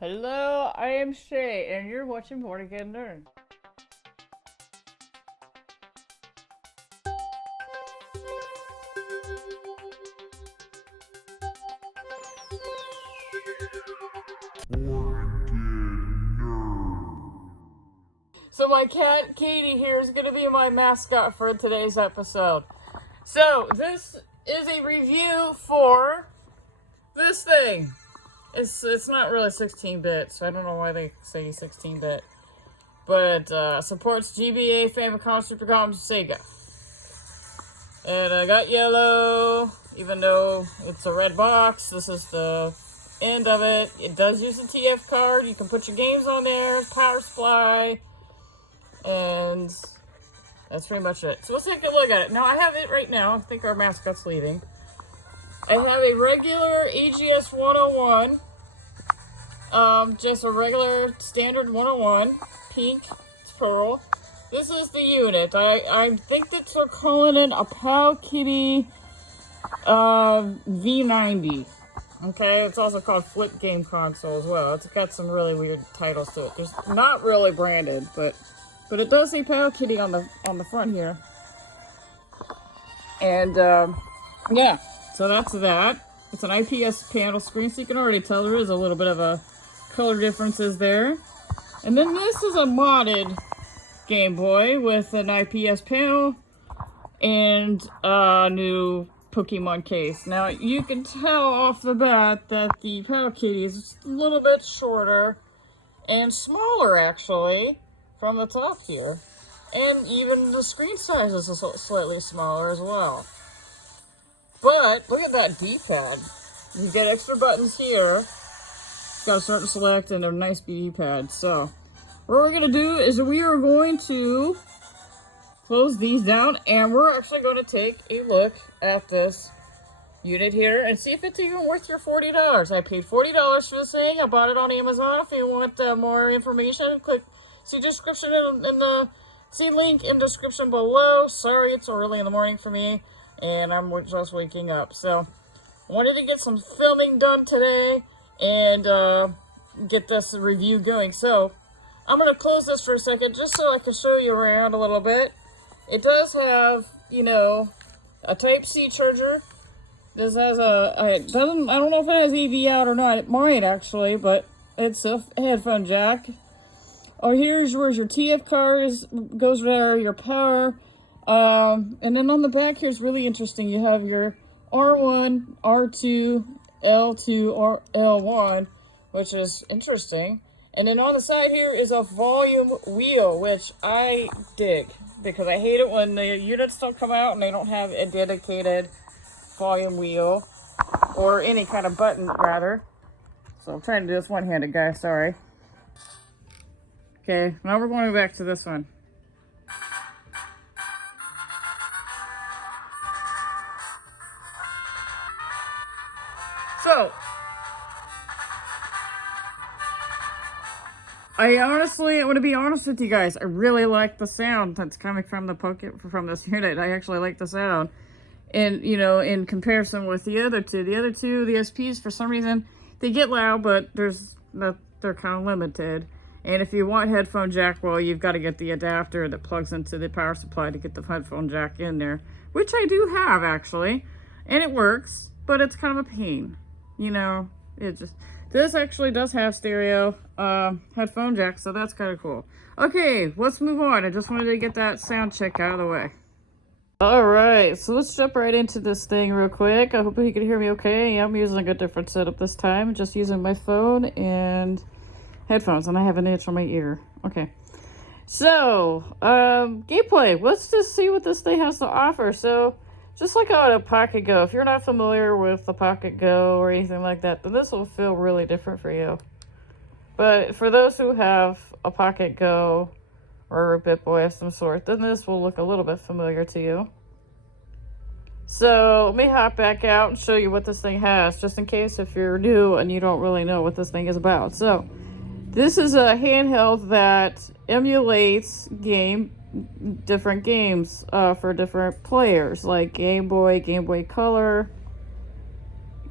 Hello, I am Shay, and you're watching bornagainnerd. So my cat, Katie, here is going to be my mascot for today's episode. So, this is a review for this thing. It's not really 16-bit, so I don't know why they say 16-bit. But supports GBA, Famicom, Supercom, Sega. And I got yellow, even though it's a red box. This is the end of it. It does use a TF card. You can put your games on there, power supply, and that's pretty much it. So let's take a look at it. Now I have it right now. I think our mascot's leaving. I have a regular AGS 101. Just a regular standard 101. Pink. It's pearl. This is the unit. I think that they're calling it a PowKiddy V90. Okay, it's also called Flip Game Console as well. It's got some really weird titles to it. There's not really branded, but it does say PowKiddy on the front here. And yeah, so that's that. It's an IPS panel screen, so you can already tell there is a little bit of a color differences there. And then this is a modded Game Boy with an IPS panel and a new Pokemon case. Now you can tell off the bat that the PowKiddy is a little bit shorter and smaller actually from the top here. And even the screen size is slightly smaller as well. But look at that D-pad. You get extra buttons here. Got a start and select and a nice D-pad. So what we're going to do is we are going to close these down and we're actually going to take a look at this unit here and see if it's even worth your $40. I paid $40 for this thing. I bought it on Amazon. If you want more information, click see description in the see link in description below. Sorry, it's early in the morning for me and I'm just waking up. So I wanted to get some filming done today and get this review going. So I'm going to close this for a second just so I can show you around a little bit. It does have, you know, a Type-C charger. This has I don't know if it has AV out or not. It might actually, but it's a headphone jack. Oh, here's where your TF card goes there, your power. And then on the back here is really interesting. You have your R1, R2, L2, or L1, which is interesting. And then on the side here is a volume wheel, which I dig because I hate it when the units don't come out and they don't have a dedicated volume wheel or any kind of button, rather. So I'm trying to do this one-handed, guys. Sorry. Okay, now we're going back to this one. So, I'm going to be honest with you guys. I really like the sound that's coming from from this unit. I actually like the sound. And, you know, in comparison with the other two, the SPs, for some reason, they get loud, but they're kind of limited. And if you want headphone jack, well, you've got to get the adapter that plugs into the power supply to get the headphone jack in there, which I do have, actually. And it works, but it's kind of a pain. You know, this actually does have stereo headphone jack, so that's kind of cool. Okay, let's move on. I just wanted to get that sound check out of the way. Alright, so let's jump right into this thing real quick. I hope you can hear me okay. I'm using a different setup this time. Just using my phone and headphones, and I have an itch on my ear. Okay. So, gameplay. Let's just see what this thing has to offer. So, just like on a Pocket Go, if you're not familiar with the Pocket Go or anything like that, then this will feel really different for you. But for those who have a Pocket Go or a Bittboy of some sort, then this will look a little bit familiar to you. So let me hop back out and show you what this thing has, just in case if you're new and you don't really know what this thing is about. So this is a handheld that emulates different games for different players, like Game Boy, Game Boy Color,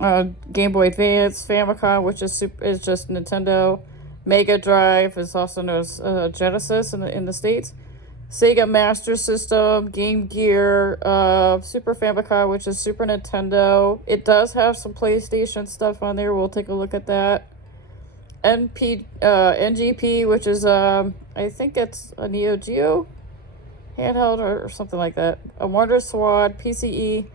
Game Boy Advance, Famicom, which is just Nintendo. Mega Drive is also known as Genesis in the States. Sega Master System, Game Gear, Super Famicom, which is Super Nintendo. It does have some PlayStation stuff on there. We'll take a look at that. NGP, which is I think it's a Neo Geo handheld or something like that. A Wonder Swad, PCE.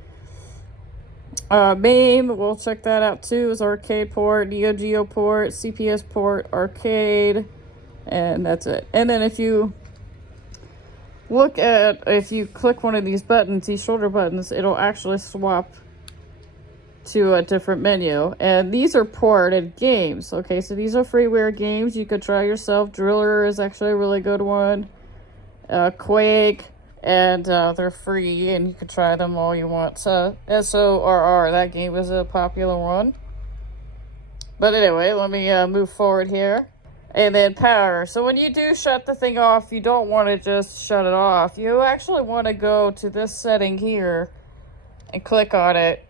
MAME, we'll check that out too. Is arcade port, Neo Geo port, CPS port, arcade, and that's it. And then if you click one of these buttons, these shoulder buttons, it'll actually swap to a different menu. And these are ported games. Okay, so these are freeware games you could try yourself. Driller is actually a really good one. Quake. And they're free, and you can try them all you want. So, SORR, that game is a popular one. But anyway, let me move forward here. And then power. So when you do shut the thing off, you don't want to just shut it off. You actually want to go to this setting here and click on it.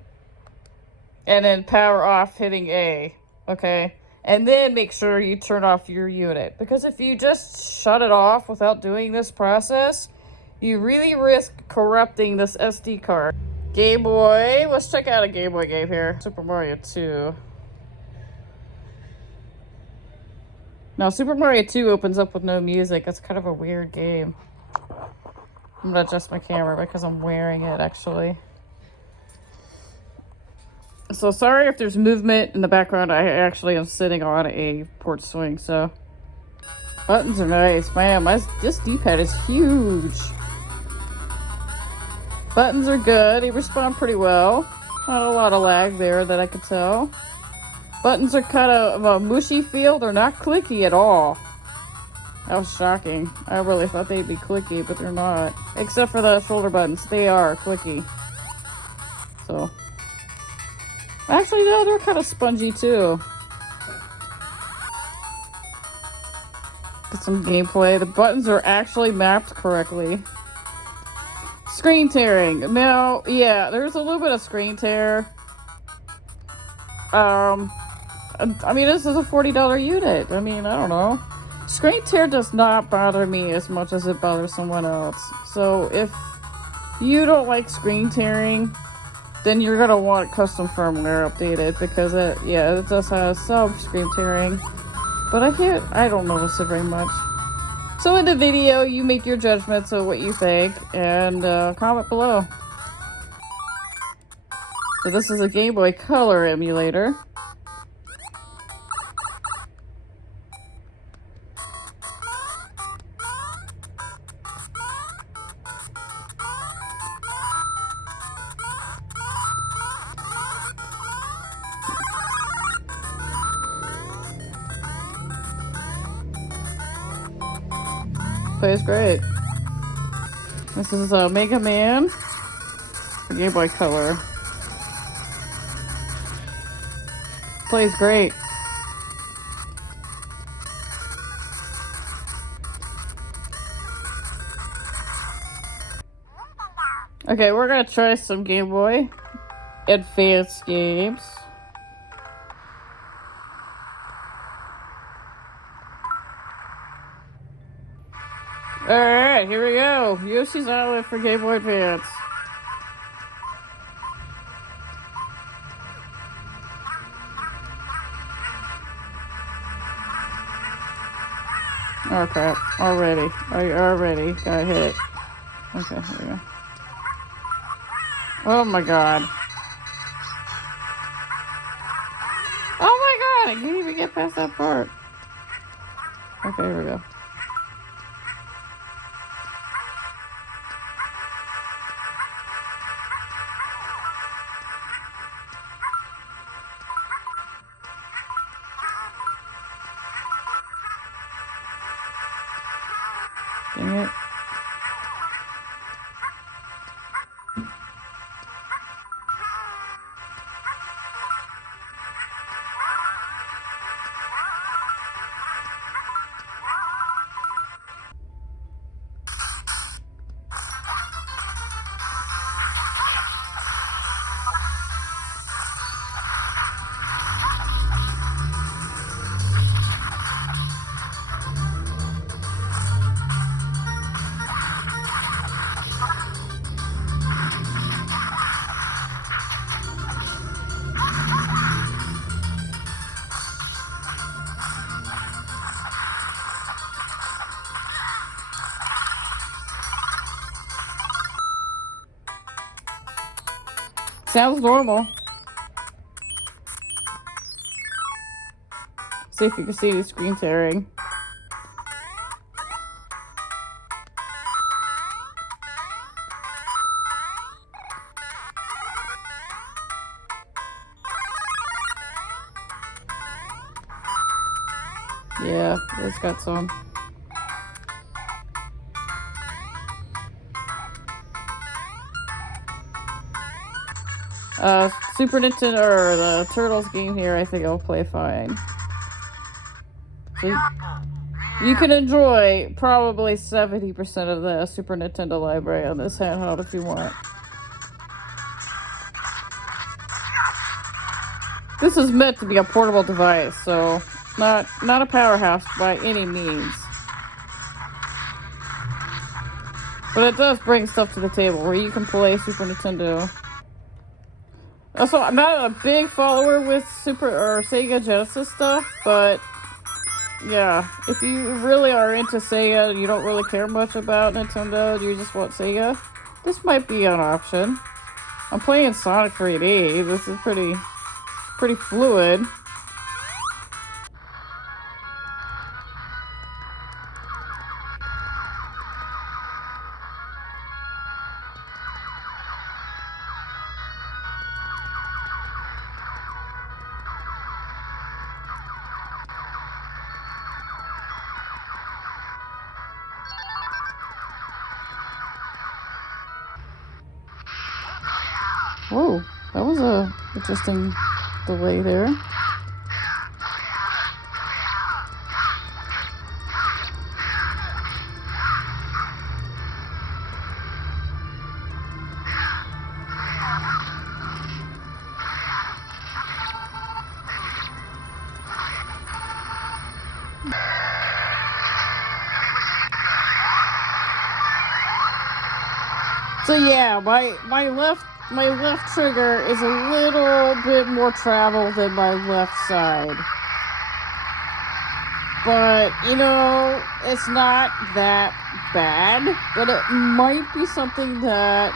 And then power off, hitting A. Okay? And then make sure you turn off your unit. Because if you just shut it off without doing this process, you really risk corrupting this SD card. Game Boy. Let's check out a Game Boy game here. Super Mario 2. Now, Super Mario 2 opens up with no music. That's kind of a weird game. I'm gonna adjust my camera because I'm wearing it, actually. So, sorry if there's movement in the background. I actually am sitting on a porch swing, so. Buttons are nice. Man, this D-pad is huge. Buttons are good. They respond pretty well. Not a lot of lag there that I could tell. Buttons are kind of a mushy feel. They're not clicky at all. That was shocking. I really thought they'd be clicky, but they're not. Except for the shoulder buttons. They are clicky. So. Actually, no, they're kind of spongy too. Get some gameplay. The buttons are actually mapped correctly. Screen tearing. Now, yeah, there's a little bit of screen tear. I mean, this is a $40 unit. I mean, I don't know. Screen tear does not bother me as much as it bothers someone else. So, if you don't like screen tearing, then you're going to want custom firmware updated because it does have some screen tearing. But I don't notice it very much. So in the video, you make your judgments of what you think, and comment below. So this is a Game Boy Color emulator. Plays great. This is a Mega Man for Game Boy Color. Plays great. Okay, we're gonna try some Game Boy Advance games. Alright, here we go. Yoshis Outlet for Game Boy Advance. Oh crap. Already got hit. Okay, here we go. Oh my god. Oh my god, I can't even get past that part. Okay, here we go. Dang it. Sounds normal. See if you can see the screen tearing. Yeah, it's got some. Super Nintendo, or the Turtles game here, I think I'll play fine. So you can enjoy probably 70% of the Super Nintendo library on this handheld if you want. This is meant to be a portable device, so not a powerhouse by any means. But it does bring stuff to the table where you can play Super Nintendo. Also, I'm not a big follower with Super or Sega Genesis stuff, but yeah, if you really are into Sega, you don't really care much about Nintendo, you just want Sega, this might be an option. I'm playing Sonic 3D. This is pretty fluid. Whoa, that was a interesting delay there. So yeah, my left trigger is a little bit more travel than my left side. But, you know, it's not that bad. But it might be something that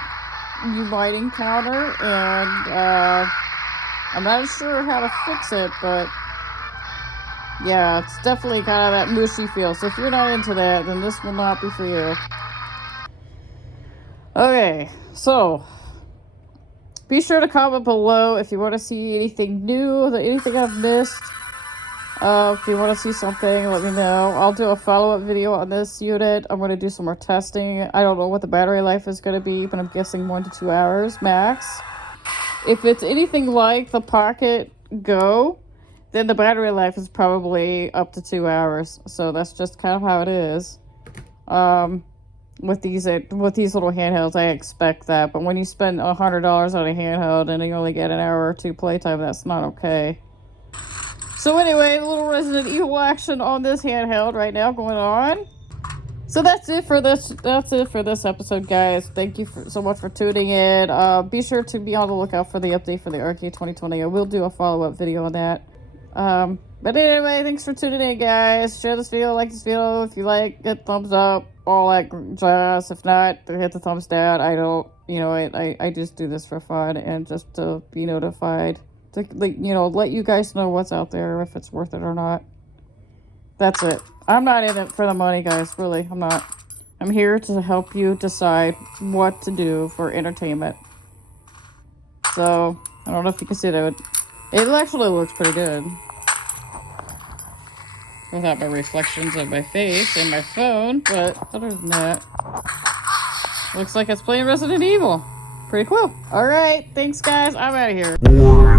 you might encounter. And I'm not sure how to fix it, but yeah, it's definitely kind of that mushy feel. So if you're not into that, then this will not be for you. Okay, so be sure to comment below if you want to see anything new, anything I've missed. If you want to see something, let me know. I'll do a follow-up video on this unit. I'm going to do some more testing. I don't know what the battery life is going to be, but I'm guessing 1 to 2 hours max. If it's anything like the Pocket Go, then the battery life is probably up to 2 hours. So that's just kind of how it is. With these little handhelds, I expect that. But when you spend $100 on a handheld and you only get an hour or two playtime, that's not okay. So anyway, a little Resident Evil action on this handheld right now going on. So that's it for this episode, guys. Thank you so much for tuning in. Be sure to be on the lookout for the update for the Arcade 2020. I will do a follow-up video on that. But anyway, thanks for tuning in, guys. Share this video, like this video. If you like, hit thumbs up, all that jazz. If not, hit the thumbs down. I don't, I just do this for fun and just to be notified. To, let you guys know what's out there, if it's worth it or not. That's it. I'm not in it for the money, guys. Really, I'm not. I'm here to help you decide what to do for entertainment. So, I don't know if you can see that. It actually looks pretty good. Without my reflections of my face and my phone, but other than that, looks like it's playing Resident Evil. Pretty cool. Alright, thanks guys. I'm out of here.